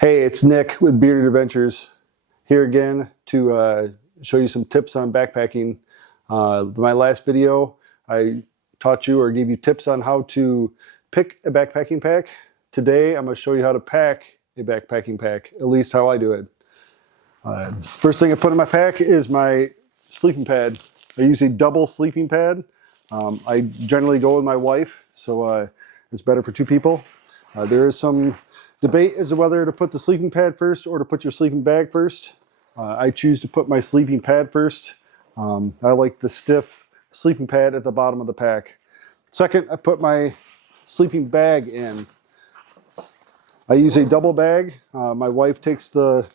Hey, it's Nick with Bearded Adventures here again to show you some tips on backpacking. My last video, I taught you or gave you tips on how to pick a backpacking pack. Today, I'm going to show you how to pack a backpacking pack, at least how I do it. First thing I put in my pack is my sleeping pad. I use a double sleeping pad. I generally go with my wife, so it's better for two people. There is some debate as to whether to put the sleeping pad first or to put your sleeping bag first. I choose to put my sleeping pad first. I like the stiff sleeping pad at the bottom of the pack. Second, I put my sleeping bag in. I use a double bag. My wife takes the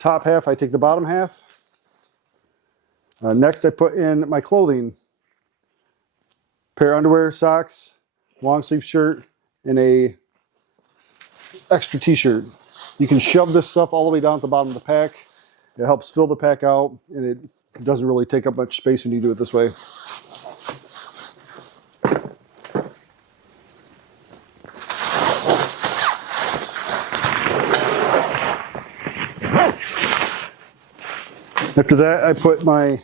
top half, I take the bottom half. Next, I put in my clothing. Pair of underwear, socks, long sleeve shirt, and a extra t-shirt. You can shove this stuff all the way down at the bottom of the pack. It helps fill the pack out, and it doesn't really take up much space when you do it this way. After that, I put my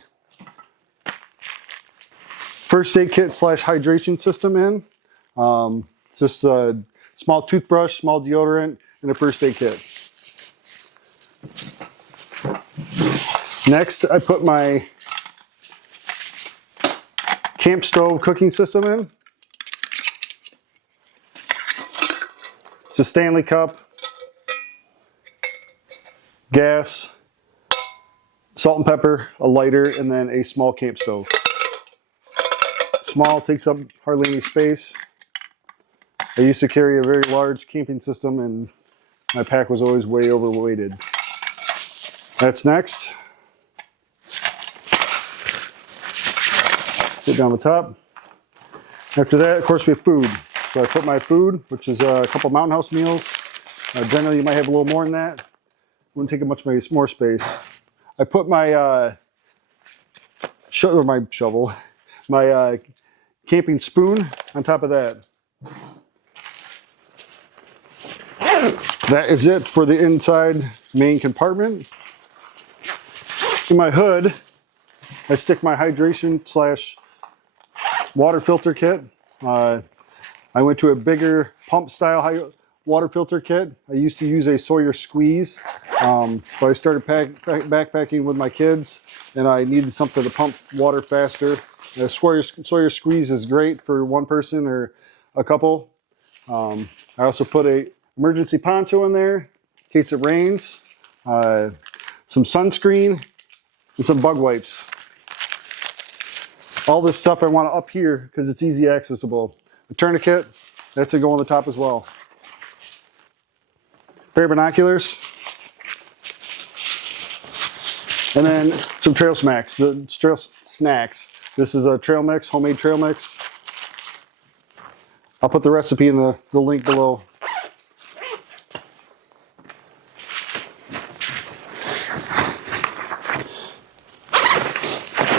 first aid kit / hydration system in. It's just a small toothbrush, small deodorant, and a first aid kit. Next, I put my camp stove cooking system in. It's a Stanley cup, gas, salt and pepper, a lighter, and then a small camp stove. Small, takes up hardly any space. I used to carry a very large camping system and my pack was always way overweighted. That's next. Put down the top. After that, of course, we have food. So I put my food, which is a couple Mountain House meals. Generally, you might have a little more than that. Wouldn't take up much more space. I put my shovel, my camping spoon on top of that. That is it for the inside main compartment. In my hood, I stick my hydration / water filter kit. I went to a bigger pump style water filter kit. I used to use a Sawyer squeeze, but I started backpacking with my kids and I needed something to pump water faster. The Sawyer squeeze is great for one person or a couple. I also put a emergency poncho in there in case it rains, some sunscreen, and some bug wipes. All this stuff I want up here because it's easy accessible. A tourniquet, that's to go on the top as well. Pair of binoculars. And then some trail snacks. This is a trail mix, homemade trail mix. I'll put the recipe in the link below.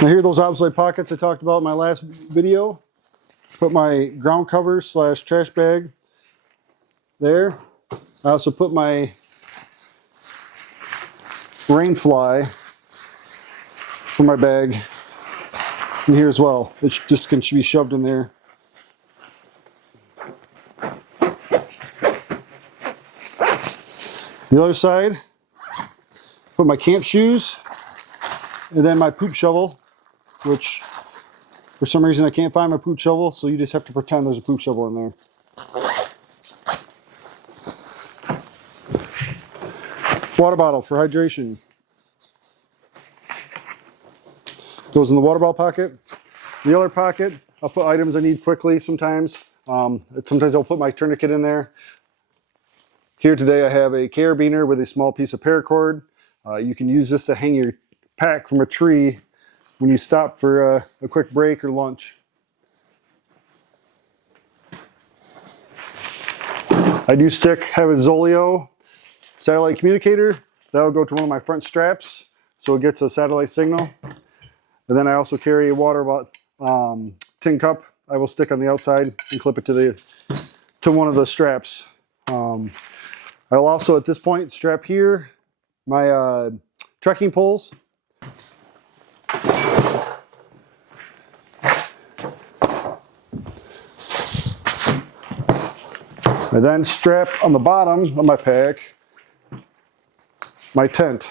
Now here are those obsolete pockets I talked about in my last video. Put my ground cover / trash bag there. I also put my rain fly for my bag in here as well. It just can be shoved in there. The other side, put my camp shoes and then my poop shovel, which for some reason I can't find my poop shovel, so you just have to pretend there's a poop shovel in there. Water bottle for hydration. Goes in the water bottle pocket. The other pocket, I'll put items I need quickly sometimes. Sometimes I'll put my tourniquet in there. Here today I have a carabiner with a small piece of paracord. You can use this to hang your pack from a tree when you stop for a quick break or lunch. I do have a Zoleo satellite communicator. That'll go to one of my front straps so it gets a satellite signal. And then I also carry a water tin cup I will stick on the outside and clip it to one of the straps. I'll also at this point strap here my trekking poles. I then strap on the bottom of my pack my tent.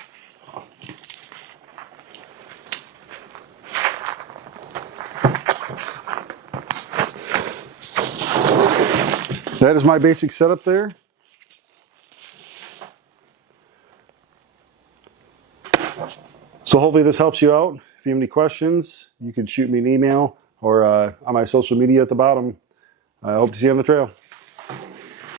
That is my basic setup there. So hopefully this helps you out. If you have any questions, you can shoot me an email or on my social media at the bottom. I hope to see you on the trail.